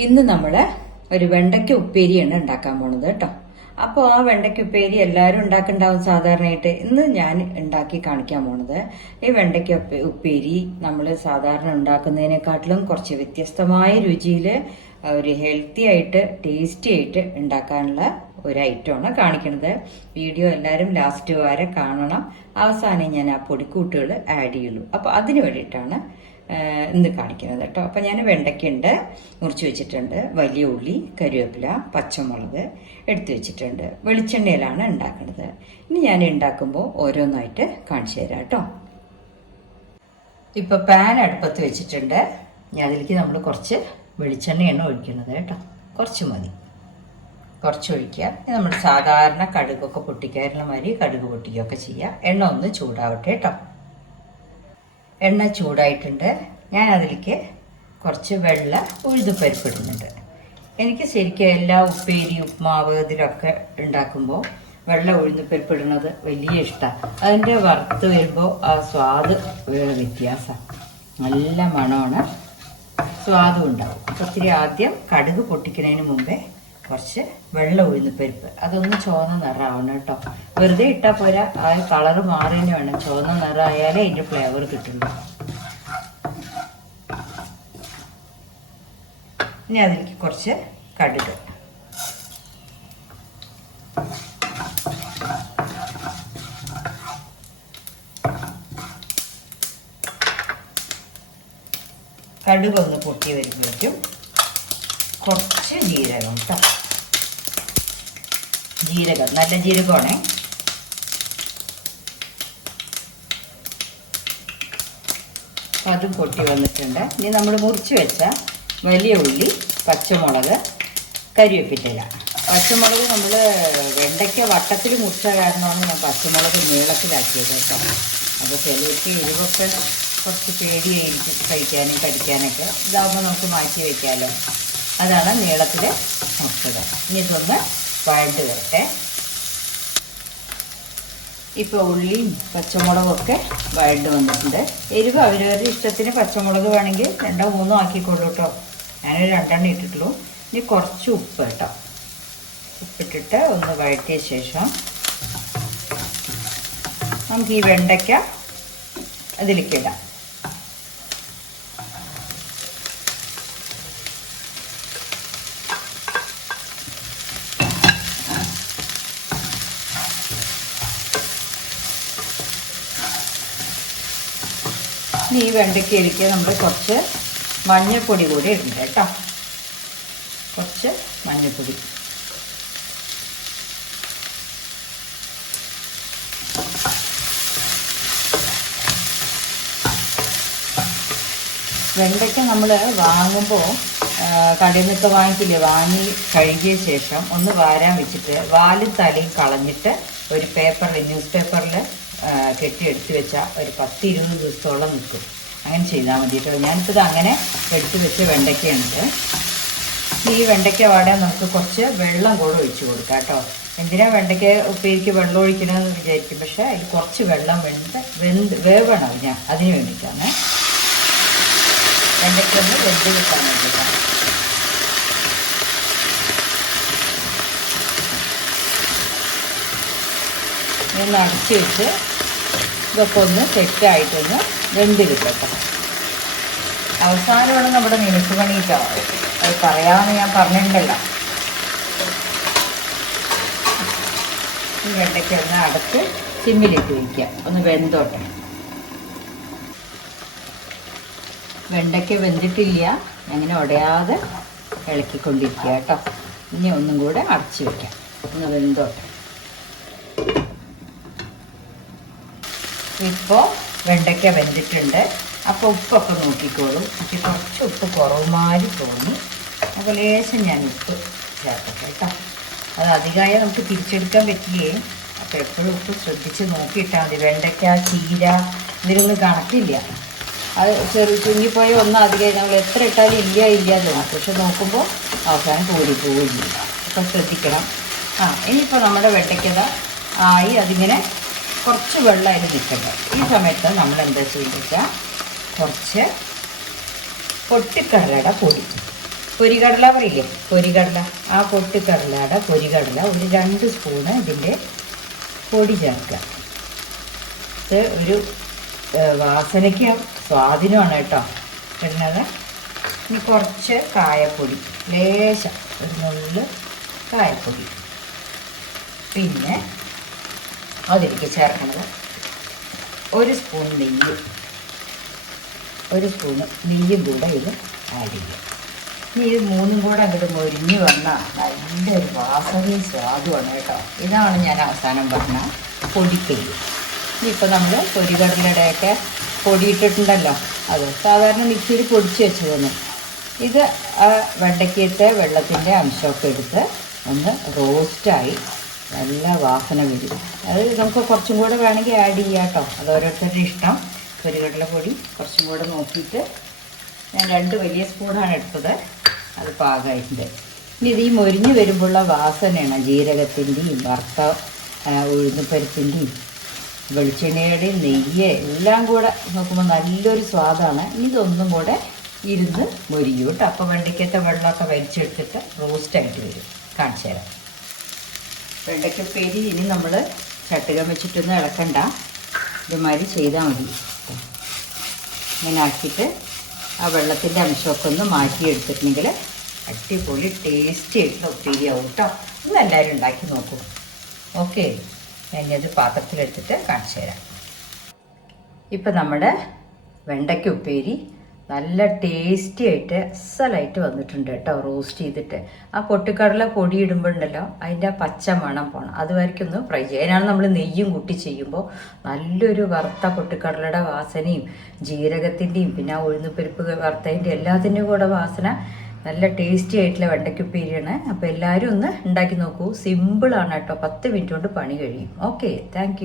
ഇന്ന് നമ്മൾ ഒരു വെണ്ടയ്ക്ക ഉപ്പേരിയാണ് ഉണ്ടാക്കാൻ പോണത് കേട്ടോ. അപ്പോൾ ആ വെണ്ടയ്ക്ക ഉപ്പേരി എല്ലാവരും ഉണ്ടാക്കുന്നുണ്ടാവും സാധാരണയായിട്ട്. ഇന്ന് ഞാൻ ഉണ്ടാക്കി കാണിക്കാൻ പോണത് ഈ വെണ്ടയ്ക്ക ഉപ്പേരി നമ്മൾ സാധാരണ ഉണ്ടാക്കുന്നതിനെക്കാട്ടിലും കുറച്ച് വ്യത്യസ്തമായ രുചിയിൽ ഒരു ഹെൽത്തി ആയിട്ട് ടേസ്റ്റി ആയിട്ട് ഉണ്ടാക്കാനുള്ള ഒരു ഐറ്റമാണ് കാണിക്കുന്നത്. വീഡിയോ എല്ലാവരും ലാസ്റ്റ് വരെ കാണണം. അവസാനം ഞാൻ ആ പൊടിക്കൂട്ടുകൾ ആഡ് ചെയ്യുള്ളൂ. അപ്പോൾ അതിന് വേണ്ടിയിട്ടാണ് ഇന്ന് കാണിക്കുന്നത് കേട്ടോ. അപ്പം ഞാൻ വെണ്ടയ്ക്കുണ്ട് മുറിച്ച് വെച്ചിട്ടുണ്ട്, വലിയ ഉള്ളി, കറിവേപ്പില, പച്ചമുളക് എടുത്തു വെച്ചിട്ടുണ്ട്. വെളിച്ചെണ്ണയിലാണ് ഉണ്ടാക്കുന്നത്. ഇനി ഞാൻ ഉണ്ടാക്കുമ്പോൾ ഓരോന്നായിട്ട് കാണിച്ചു തരാം കേട്ടോ. ഇപ്പോൾ പാൻ അടുപ്പത്ത് വെച്ചിട്ടുണ്ട്. ഞാൻ അതിലേക്ക് നമ്മൾ കുറച്ച് വെളിച്ചെണ്ണയാണ് ഒഴിക്കുന്നത് കേട്ടോ. കുറച്ച് മതി, കുറച്ച് ഒഴിക്കുക. നമ്മൾ സാധാരണ കടുകൊക്കെ പൊട്ടിക്കാറുള്ള മാതിരി കടുക് പൊട്ടിക്കുകയൊക്കെ ചെയ്യുക. എണ്ണ ഒന്ന് ചൂടാവട്ടെ കേട്ടോ. എണ്ണ ചൂടായിട്ടുണ്ട്. ഞാൻ അതിലേക്ക് കുറച്ച് വെള്ള ഉഴുതുപരിപ്പ് ഇടുന്നുണ്ട്. എനിക്ക് ശരിക്കും എല്ലാ ഉപ്പേരി, ഉപ്മാവ് ഇതിലൊക്കെ ഉണ്ടാക്കുമ്പോൾ വെള്ള ഉഴുതുപരിപ്പ് ഇടുന്നത് വലിയ ഇഷ്ടമാണ്. അതിൻ്റെ വറുത്ത് വരുമ്പോൾ ആ സ്വാദ് വ്യത്യാസമാണ്. നല്ല മണമാണ്, സ്വാദും ഉണ്ടാവും. ഒത്തിരി ആദ്യം കടുക് പൊട്ടിക്കുന്നതിന് മുമ്പേ കുറച്ച് വെള്ള ഉഴുന്നുപരിപ്പ്, അതൊന്ന് ചുവന്ന നിറമാവണം കേട്ടോ. വെറുതെ ഇട്ടാൽ പോരാ, ആ കളറ് മാറിയതിന് വേണം. ചുവന്ന നിറമായാലേ അതിൻ്റെ ഫ്ലേവർ കിട്ടുള്ളൂ. ഇനി അതിലേക്ക് കുറച്ച് കടുക്, കടുകൊന്ന് പൊട്ടി വരുമ്പോഴേക്കും കുറച്ച് ജീരകം കേട്ടോ. ജീരകം നല്ല ജീരകമാണേ. അതും പൊട്ടി വന്നിട്ടുണ്ട്. ഇനി നമ്മൾ മുറിച്ച് വെച്ച വലിയ ഉള്ളി, പച്ചമുളക്, കരിവേപ്പില. പച്ചമുളക് നമ്മൾ വെണ്ടയ്ക്ക വട്ടത്തിൽ മുറിച്ച കാരണമാണ് ഞാൻ പച്ചമുളക് നീളത്തിലാക്കിയത് കേട്ടോ. അപ്പോൾ ചിലർക്ക് എരിവൊക്കെ കുറച്ച് പേടിയായിരിക്കും കഴിക്കാനും കടിക്കാനൊക്കെ. ഇതാകുമ്പോൾ നമുക്ക് മാറ്റി വയ്ക്കാമല്ലോ. അതാണ് നീളത്തിൽ മുറിച്ചത്. ഇനി ഇതൊന്ന് വഴണ്ട് വരട്ടെ. ഇപ്പോൾ ഉള്ളിയും പച്ചമുളകൊക്കെ വഴണ്ട് വന്നിട്ടുണ്ട്. എരിവ് അവരവരുടെ ഇഷ്ടത്തിന് പച്ചമുളക് വേണമെങ്കിൽ 2-3 ആക്കിക്കൊള്ളൂ കേട്ടോ. ഞാനൊരു 2 ഇട്ടിട്ടുള്ളൂ. ഇനി കുറച്ച് ഉപ്പ് കേട്ടോ. ഉപ്പിട്ടിട്ട് ഒന്ന് വഴറ്റിയ ശേഷം നമുക്ക് ഈ വെണ്ടയ്ക്ക അതിലേക്ക് ഇടാം. ഈ വെണ്ടയ്ക്കയിലേക്ക് നമ്മൾ കുറച്ച് മഞ്ഞൾപ്പൊടി കൂടി ഇടുന്നുണ്ട് കേട്ടോ. കുറച്ച് മഞ്ഞൾപ്പൊടി. വെണ്ടയ്ക്ക നമ്മൾ വാങ്ങുമ്പോൾ കടയിൽ നിന്നൊക്കെ വാങ്ങിക്കില്ലേ, വാങ്ങി കഴുകിയ ശേഷം ഒന്ന് വാരാൻ വെച്ചിട്ട് വാലും തലയും കളഞ്ഞിട്ട് ഒരു പേപ്പറിൽ, ന്യൂസ് പേപ്പറിൽ കെട്ടിയെടുത്ത് വെച്ചാൽ ഒരു 10-20 ദിവസത്തോളം നിൽക്കും. അങ്ങനെ ചെയ്താൽ മതി കേട്ടോ. ഞാനിപ്പോൾ ഇത് അങ്ങനെ എടുത്ത് വെച്ച് വെണ്ടയ്ക്കയുണ്ട്. ഈ വെണ്ടയ്ക്ക വാടാൻ നമുക്ക് കുറച്ച് വെള്ളം കൂടെ ഒഴിച്ച് കൊടുക്കാം കേട്ടോ. എന്തിനാ വെണ്ടയ്ക്ക ഉപ്പേരിക്ക് വെള്ളം ഒഴിക്കണമെന്ന് വിചാരിക്കും, പക്ഷേ അതിൽ കുറച്ച് വെള്ളം വേവണം. ഞാൻ അതിന് വേണ്ടിയിട്ടാണ്. വെണ്ടയ്ക്ക ഒന്ന് വെന്ത് കിട്ടാൻ വേണ്ടിയിട്ടാണ്. ഒന്ന് അടച്ച് വെച്ച് ഇതൊക്കെ ഒന്ന് സെറ്റായിട്ടൊന്ന് വെന്ത് കിട്ടട്ടെ. അവസാനമാണ് നമ്മുടെ മിനുക്ക് പണി കേട്ടോ. അത് പറയാമെന്ന് ഞാൻ പറഞ്ഞിട്ടുണ്ടല്ലോ. ഈ വെണ്ടയ്ക്ക ഒന്ന് അടച്ച് സിമ്മിലിട്ട് വയ്ക്കുക, ഒന്ന് വെന്തോട്ടെ. വെണ്ടയ്ക്ക വെന്തിട്ടില്ല, അങ്ങനെ ഉടയാതെ ഇളക്കിക്കൊണ്ടിരിക്കുക കേട്ടോ. ഇനി ഒന്നും കൂടെ അടച്ച് വയ്ക്കാം, ഒന്ന് വെന്തോട്ടെ. ഇപ്പോൾ വെണ്ടയ്ക്ക വെന്തിട്ടുണ്ട്. അപ്പോൾ ഉപ്പൊക്കെ നോക്കിക്കോളും. എനിക്ക് കുറച്ച് ഉപ്പ് കുറവുമാതിരി തോന്നി. അപ്പോൾ ലേശം ഞാൻ ഉപ്പ് ചേർക്കട്ടെ കേട്ടോ. അത് അധികമായ നമുക്ക് തിരിച്ചെടുക്കാൻ പറ്റില്ലേ. അപ്പോൾ എപ്പോഴും ഉപ്പ് ശ്രദ്ധിച്ച് നോക്കിയിട്ടാൽ മതി. വെണ്ടയ്ക്ക, ചീര ഇതിലൊന്നും കണക്കില്ല. അത് ചുങ്ങിപ്പോയ ഒന്നും അധികം നമ്മൾ എത്ര ഇട്ടാലും ഇല്ല തോന്നും. പക്ഷെ നോക്കുമ്പോൾ അവസാനം പോവില്ല. അപ്പോൾ ശ്രദ്ധിക്കണം. ഇനിയിപ്പോൾ നമ്മുടെ വെണ്ടയ്ക്കത ആയി, അതിങ്ങനെ കുറച്ച് വെള്ളം അതിൽ നിൽക്കട്ടെ. ഈ സമയത്ത് നമ്മൾ എന്താ ചെയ്യുക, കുറച്ച് പൊട്ടിക്കടലയുടെ പൊടി, പൊരികടല പറയില്ലേ, പൊരികടല, ആ പൊട്ടിക്കടലയുടെ പൊരികടല ഒരു 2 സ്പൂണ് ഇതിൻ്റെ പൊടി ചേർക്കുക. ഇത് ഒരു വാസനയ്ക്ക് സ്വാദിനുമാണ് കേട്ടോ ഇടുന്നത്. ഇനി കുറച്ച് കായപ്പൊടി, ലേശം ഒരു നുള്ള് കായപ്പൊടി. പിന്നെ അതിലേക്ക് ചേർക്കുന്നത് 1 സ്പൂൺ നെയ്യ്, 1 സ്പൂണ് നെയ്യും കൂടെ ഇത് ആഡ് ചെയ്യുക. ഇനി ഇത് 3ഉം കൂടെ അങ്ങോട്ട് മൊരിഞ്ഞ് വന്നാൽ നല്ലൊരു വാസനയും സ്വാദുമാണ് കേട്ടോ. ഇതാണ് ഞാൻ അവസാനം പറഞ്ഞ പൊടിക്കൈ. ഇനിയിപ്പോൾ നമ്മൾ പൊരികടലയുടെയൊക്കെ പൊടിയിട്ടിട്ടുണ്ടല്ലോ, അത് സാധാരണ മിക്സിയിൽ പൊടിച്ച് വെച്ചതൊന്നും. ഇത് ആ വെണ്ടയ്ക്കത്തെ വെള്ളത്തിൻ്റെ അംശമൊക്കെ എടുത്ത് ഒന്ന് റോസ്റ്റായി നല്ല വാസന വരും. അത് നമുക്ക് കുറച്ചും കൂടെ വേണമെങ്കിൽ ആഡ് ചെയ്യാം കേട്ടോ, അത് ഓരോരുത്തരുടെ ഇഷ്ടം. പൊരികടല പൊടി കുറച്ചും കൂടെ നോക്കിയിട്ട് ഞാൻ 2 വലിയ സ്പൂണാണ് എടുത്തത്, അത് പാകമായിട്ടുണ്ട്. ഇനി ഇത് ഈ മൊരിഞ്ഞ് വരുമ്പോഴുള്ള വാസനയാണ് ജീരകത്തിൻ്റെയും വറുത്ത ഉഴുന്നുപരിപ്പിൻ്റെയും വെളിച്ചെണ്ണയുടെയും നെയ്യ് എല്ലാം കൂടെ നോക്കുമ്പോൾ നല്ലൊരു സ്വാദാണ്. ഇതൊന്നും കൂടെ ഇരുന്ന് മൊരിയും കേട്ടോ. അപ്പോൾ വെണ്ടയ്ക്കത്തെ വെള്ളമൊക്കെ വലിച്ചെടുത്തിട്ട് റോസ്റ്റായിട്ട് വരും. കാണിച്ചു തരാം. വെണ്ടയ്ക്കപ്പേരി ഇനി നമ്മൾ ചട്ടുകം വെച്ചിട്ടൊന്നും ഇളക്കണ്ട, ഇതുമാതിരി ചെയ്താൽ മതി. ഇങ്ങനെ ആക്കിയിട്ട് ആ വെള്ളത്തിൻ്റെ അംശമൊക്കെ ഒന്ന് മാറ്റിയെടുത്തിട്ടുണ്ടെങ്കിൽ അടിപൊളി ടേസ്റ്റി ആയിട്ടുള്ള ഉപ്പേരി ആവും കേട്ടോ. ഇന്ന് എല്ലാവരും ഉണ്ടാക്കി നോക്കും. ഓക്കെ, ഞാനത് പാത്രത്തിലെടുത്തിട്ട് കാണിച്ചു തരാം. ഇപ്പം നമ്മുടെ വെണ്ടയ്ക്ക ഉപ്പേരി നല്ല ടേസ്റ്റി ആയിട്ട് അസലായിട്ട് വന്നിട്ടുണ്ട് കേട്ടോ. റോസ്റ്റ് ചെയ്തിട്ട് ആ പൊട്ടിക്കടല പൊടി ഇടുമ്പോഴുണ്ടല്ലോ അതിൻ്റെ ആ പച്ച മണം പോകണം, അതുവരെയ്ക്കും ഒന്ന് ഫ്രൈ ചെയ്യുക. അതിനാണ് നമ്മൾ നെയ്യും കൂട്ടി ചെയ്യുമ്പോൾ നല്ലൊരു വറുത്ത പൊട്ടിക്കടലയുടെ വാസനയും ജീരകത്തിൻ്റെയും പിന്നെ ആ ഉഴുന്നുപരിപ്പ് വറുത്തതിൻ്റെ എല്ലാത്തിൻ്റെയും കൂടെ വാസന. നല്ല ടേസ്റ്റി ആയിട്ടുള്ള വെണ്ടയ്ക്കുപ്പേരിയാണ്. അപ്പോൾ എല്ലാവരും ഒന്ന് ഉണ്ടാക്കി നോക്കൂ. സിമ്പിളാണ് കേട്ടോ, 10 മിനിറ്റ് കൊണ്ട് പണി കഴിയും. Okay, thank